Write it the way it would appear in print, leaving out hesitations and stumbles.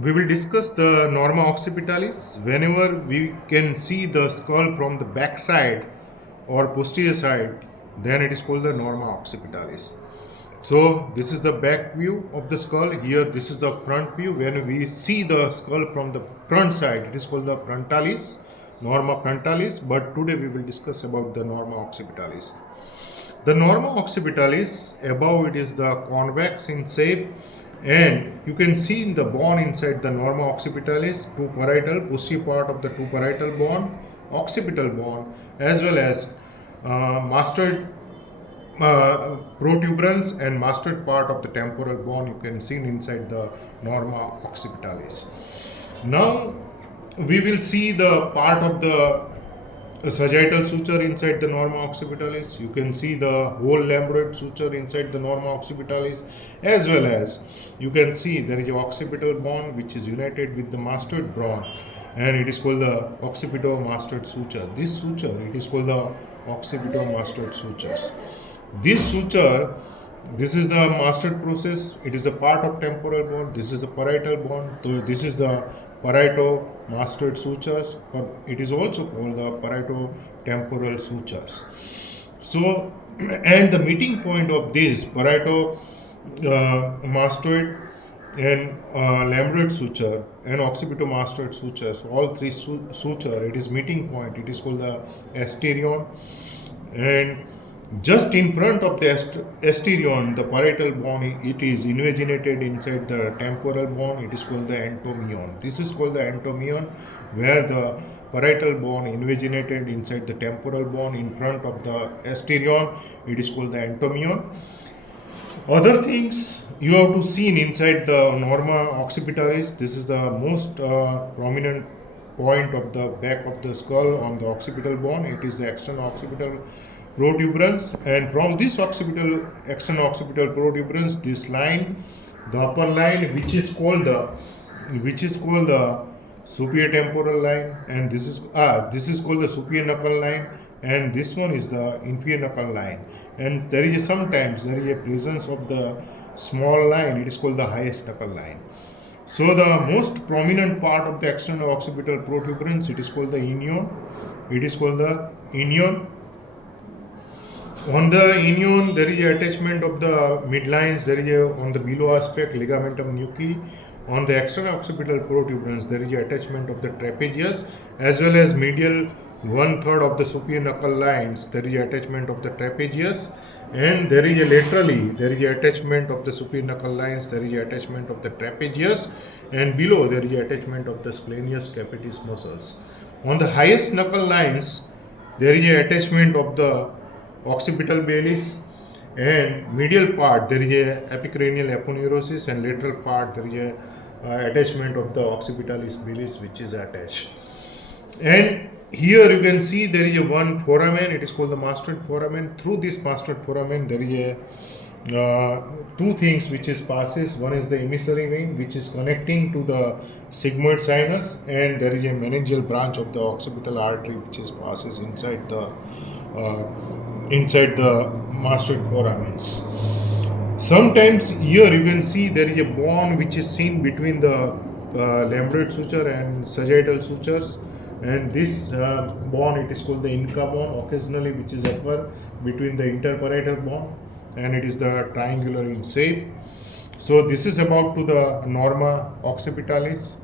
We will discuss the Norma occipitalis. Whenever we can see the skull from the back side or posterior side, then it is called the Norma occipitalis. So this is the back view of the skull. Here this is the front view. When we see the skull from the front side, it is called the frontalis, Norma frontalis. But today we will discuss about the Norma occipitalis. The Norma occipitalis, above it is the convex in shape, and you can see in the bone inside the Norma occipitalis, two parietal, posterior part of the two parietal bone, occipital bone, as well as mastoid protuberance and mastoid part of the temporal bone you can see inside the Norma occipitalis. Now we will see the part of the sagittal suture inside the Norma occipitalis. You can see the whole lambdoid suture inside the Norma occipitalis, as well as you can see there is a occipital bone which is united with the mastoid bone, and it is called the occipito-mastoid suture. This suture, it is called the occipito-mastoid sutures. This suture, this is the mastoid process. It is a part of temporal bone. This is the parietal bone. So this is the parieto-mastoid sutures, or it is also called the parieto-temporal sutures. So, and the meeting point of this parieto-mastoid and lambdoid suture and occipito-mastoid sutures, all three suture, it is meeting point. It is called the asterion, and just in front of the asterion, the parietal bone, it is invaginated inside the temporal bone. It is called the entomion. This is called the entomion, where the parietal bone invaginated inside the temporal bone in front of the asterion. It is called the entomion. Other things you have to see inside the Norma occipitalis. This is the most prominent point of the back of the skull on the occipital bone. It is the external occipital protuberance, and from this external occipital protuberance, this line, the upper line, which is called the superior temporal line, and this is called the superior knuckle line, and this one is the inferior knuckle line, and sometimes there is a presence of the small line. It is called the highest knuckle line. So the most prominent part of the external occipital protuberance, it is called the inion. It is called the inion. On the inion, there is a attachment of the midlines. There is on the below aspect ligamentum nuchae. On the external occipital protuberance, there is a attachment of the trapezius, as well as medial 1/3 of the superior knuckle lines. There is a attachment of the trapezius, and there is a laterally there is a attachment of the superior knuckle lines. There is a attachment of the trapezius, and below there is a attachment of the splenius capitis muscles. On the highest knuckle lines, there is a attachment of the occipital bellis, and medial part there is a epicranial aponeurosis, and lateral part there is a attachment of the occipitalis bellis which is attached. And here you can see there is a one foramen. It is called the mastoid foramen. Through this mastoid foramen there is a two things which is passes. One is the emissary vein which is connecting to the sigmoid sinus, and there is a meningeal branch of the occipital artery which is passes inside the mastoid foramens. Sometimes here you can see there is a bone which is seen between the lambdoid suture and sagittal sutures, and this bone, it is called the Inca bone occasionally, which is occur between the interparietal bone, and it is the triangular in shape. So this is about to the Norma occipitalis.